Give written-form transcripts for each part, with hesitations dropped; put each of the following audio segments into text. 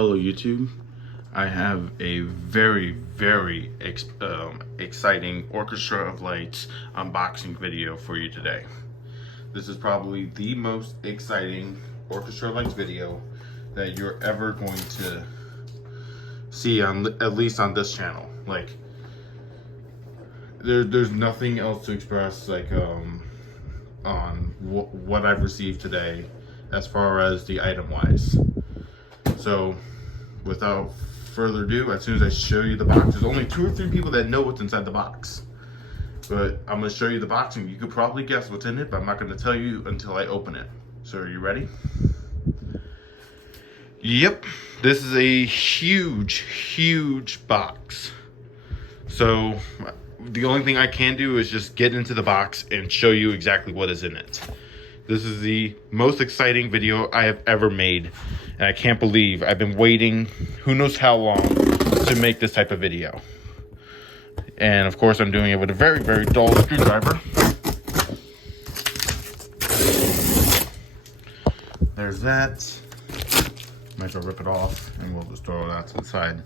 Hello YouTube, I have a very exciting Orchestra of Lights unboxing video for you today. This is probably the most exciting Orchestra of Lights video that you're ever going to see on, at least on this channel. Like, there's nothing else to express like on what I've received today as far as the item wise. So without further ado, as soon as I show you the box, there's only 2 or 3 people that know what's inside the box, but I'm going to show you the box and you could probably guess what's in it, but I'm not going to tell you until I open it. So are you ready? Yep, this is a huge box. So the only thing I can do is just get into the box and show you exactly what is in it. This is the most exciting video I have ever made, and I can't believe I've been waiting who knows how long to make this type of video. And of course I'm doing it with a very dull screwdriver. There's that. Might as well rip it off and we'll just throw it out to the side.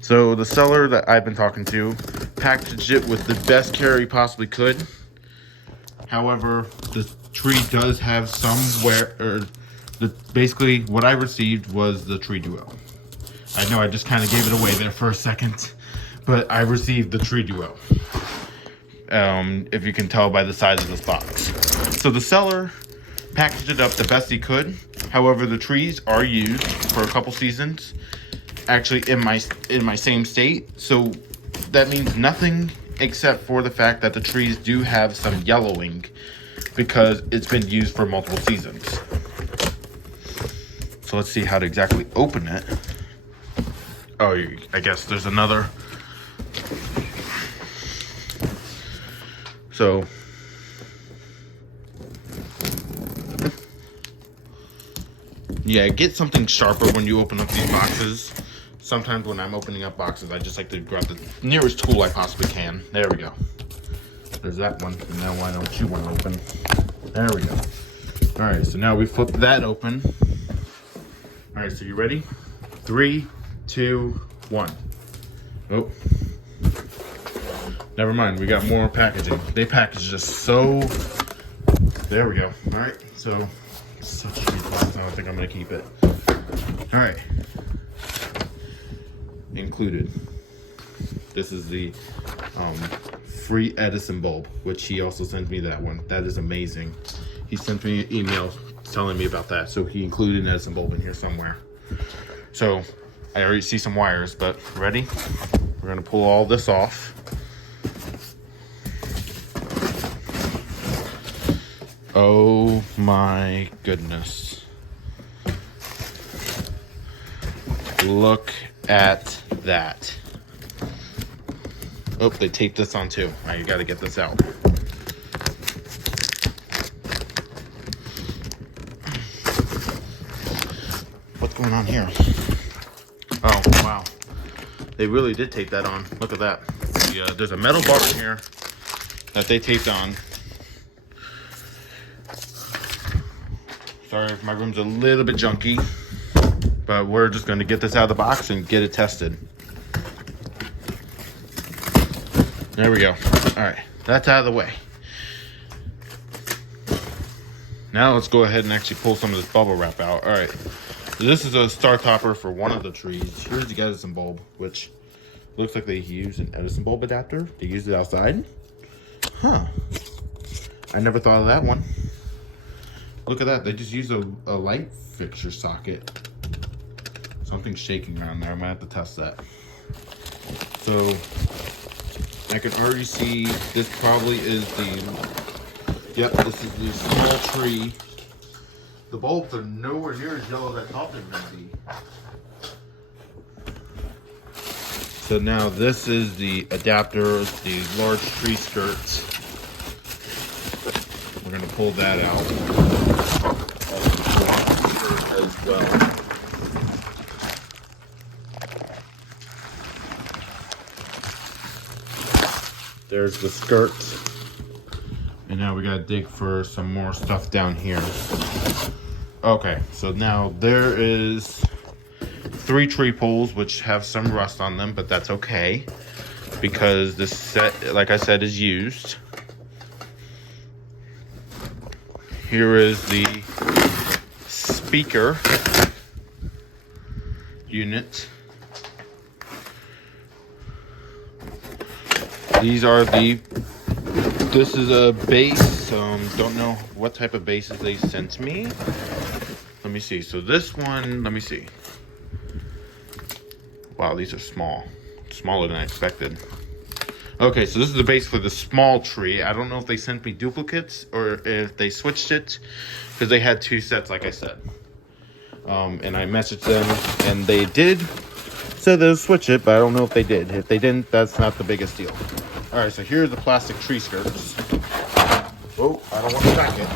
So the seller that I've been talking to packaged it with the best care he possibly could. However, the tree does have basically what I received was the tree duo. I know I just kind of gave it away there for a second, but I received the tree duo. If you can tell by the size of this box. So the seller packaged it up the best he could. However, the trees are used for a couple seasons, actually in my same state. So that means nothing except for the fact that the trees do have some yellowing because it's been used for multiple seasons. So let's see how to exactly open it. Oh, I guess there's another. So yeah, get something sharper when you open up these boxes. Sometimes when I'm opening up boxes, I just like to grab the nearest tool I possibly can. There we go. There's that one. And now why don't you want to open? There we go. All right, so now we flip that open. All right, so you ready? 3, 2, 1. Oh. Never mind, we got more packaging. They packaged us so... There we go. All right, so such a cheap box. I don't think I'm gonna keep it. All right. Included. This is the free Edison bulb, which he also sent me that one. That is amazing. He sent me an email telling me about that, so he included an Edison bulb in here somewhere. So I already see some wires, but ready? We're gonna pull all this off. Oh my goodness. Look at that. Oh, they taped this on too. Now you gotta get this out. What's going on here? Oh, wow. They really did tape that on. Look at that. There's a metal bar in here that they taped on. Sorry if my room's a little bit junky, but we're just going to get this out of the box and get it tested. There we go. All right, that's out of the way. Now let's go ahead and actually pull some of this bubble wrap out. All right, so this is a star topper for one of the trees. Here's the Edison bulb, which looks like they used an Edison bulb adapter. They used it outside. Huh. I never thought of that one. Look at that. They just used a light fixture socket. Something's shaking around there. I might have to test that. So I can already see this probably is yep, this is the small tree. The bulbs are nowhere near as yellow as I thought they were going to be. So now this is the adapter, the large tree skirts. We're going to pull that out as well. There's the skirt. And now we gotta dig for some more stuff down here. Okay, so now there is 3 tree poles, which have some rust on them, but that's okay because this set, like I said, is used. Here is the speaker unit. These are this is a bass. Don't know what type of basses they sent me. Let me see. So this one, let me see. Wow, these are small. Smaller than I expected. Okay, so this is the bass for the small tree. I don't know if they sent me duplicates or if they switched it, because they had 2 sets, like I said. And I messaged them, and they did say they'll switch it, but I don't know if they did. If they didn't, that's not the biggest deal. All right, so here's the plastic tree skirts. Oh, I don't want to crack it.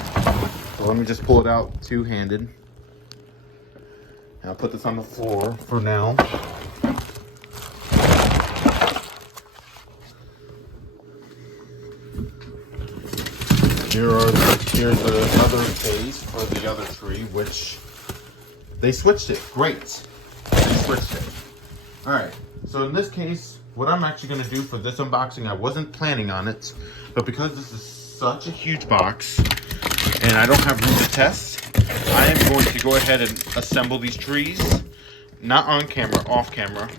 So let me just pull it out two-handed. And I'll put this on the floor for now. Here's the other phase for the other tree, which they switched it. Great. They switched it. All right. So in this case, what I'm actually going to do for this unboxing, I wasn't planning on it, but because this is such a huge box and I don't have room to test, I am going to go ahead and assemble these trees, not on camera, off camera,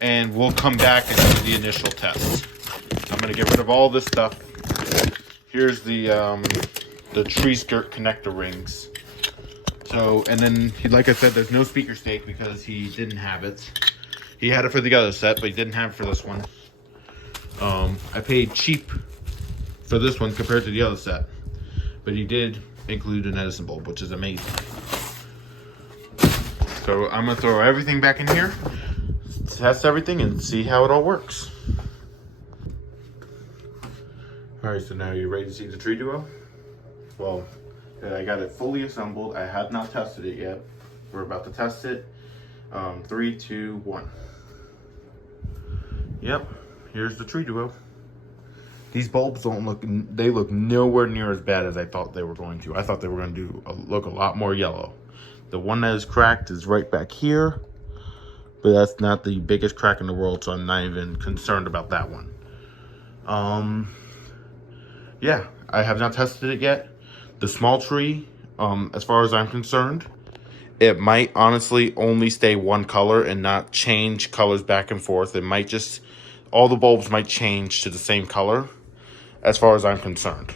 and we'll come back and do the initial test. I'm going to get rid of all this stuff. Here's the tree skirt connector rings. So, and then, like I said, there's no speaker stake because he didn't have it. He had it for the other set, but he didn't have it for this one. I paid cheap for this one compared to the other set, but he did include an Edison bulb, which is amazing. So I'm gonna throw everything back in here, test everything, and see how it all works. All right, so now you're ready to see the tree duo? Well, I got it fully assembled. I have not tested it yet. We're about to test it. 3, 2, 1. Yep, here's the tree duo. These bulbs don't look, they look nowhere near as bad as I thought they were going to. I thought they were going to look a lot more yellow. The one that is cracked is right back here, but that's not the biggest crack in the world, so I'm not even concerned about that one. Yeah, I have not tested it yet. The small tree, as far as I'm concerned, it might honestly only stay one color and not change colors back and forth. It might just, all the bulbs might change to the same color as far as I'm concerned.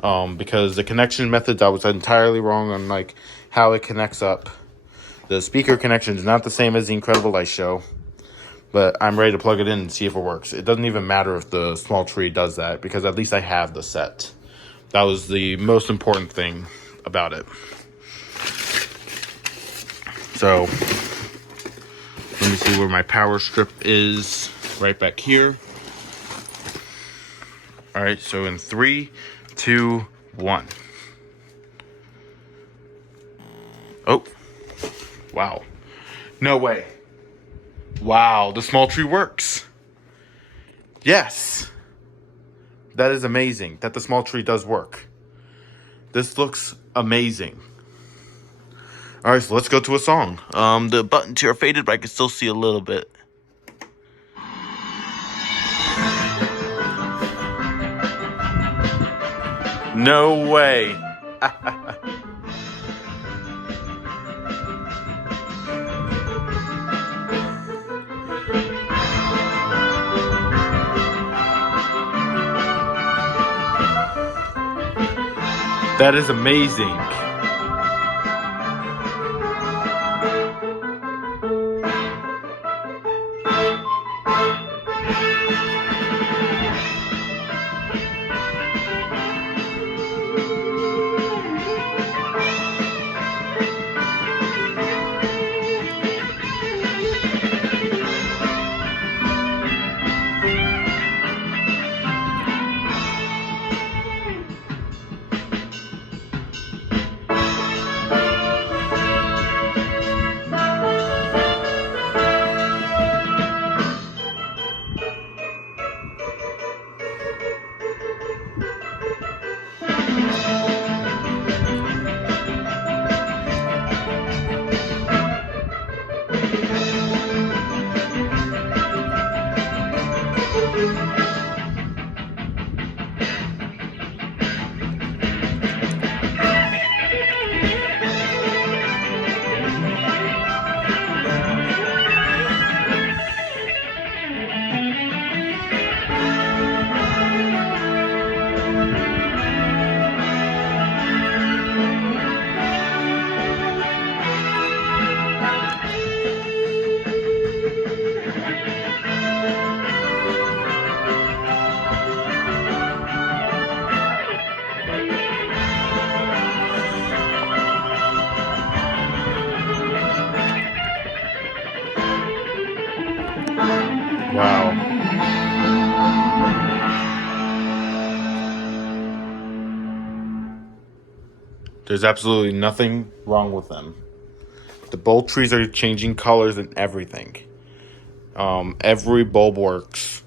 Because the connection methods, I was entirely wrong on like how it connects up. The speaker connection is not the same as the Incredible Light Show, but I'm ready to plug it in and see if it works. It doesn't even matter if the small tree does that, because at least I have the set. That was the most important thing about it. So, let me see where my power strip is. Right back here. All right, so in 3, 2, 1. Oh, wow. No way. Wow, the small tree works. Yes. That is amazing that the small tree does work. This looks amazing. All right, so let's go to a song. The buttons here are faded, but I can still see a little bit. No way. That is amazing. Wow. There's absolutely nothing wrong with them. The bulb trees are changing colors and everything. Every bulb works.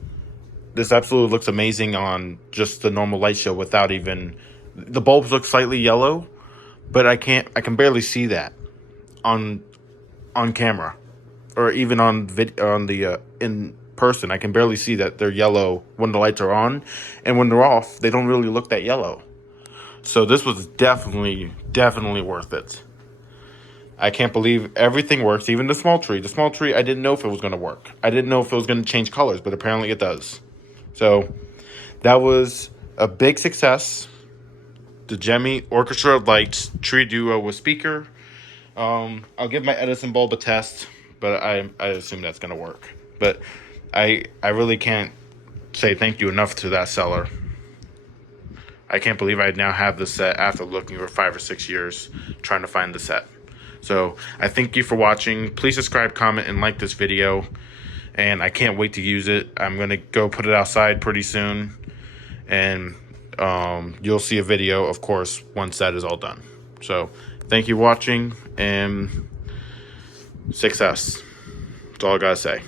This absolutely looks amazing on just the normal light show without even... The bulbs look slightly yellow, but I can barely see that on camera, or even on the in person. I can barely see that they're yellow when the lights are on, and when they're off, they don't really look that yellow. So this was definitely worth it. I can't believe everything works, even the small tree. The small tree, I didn't know if it was going to work. I didn't know if it was going to change colors, but apparently it does. So that was a big success. The Gemmy Orchestra Lights Tree Duo with speaker. I'll give my Edison bulb a test, but I assume that's going to work. But I really can't say thank you enough to that seller. I can't believe I now have the set after looking for 5 or 6 years trying to find the set. So I thank you for watching. Please subscribe, comment, and like this video. And I can't wait to use it. I'm going to go put it outside pretty soon. And you'll see a video, of course, once that is all done. So thank you for watching, and success. That's all I got to say.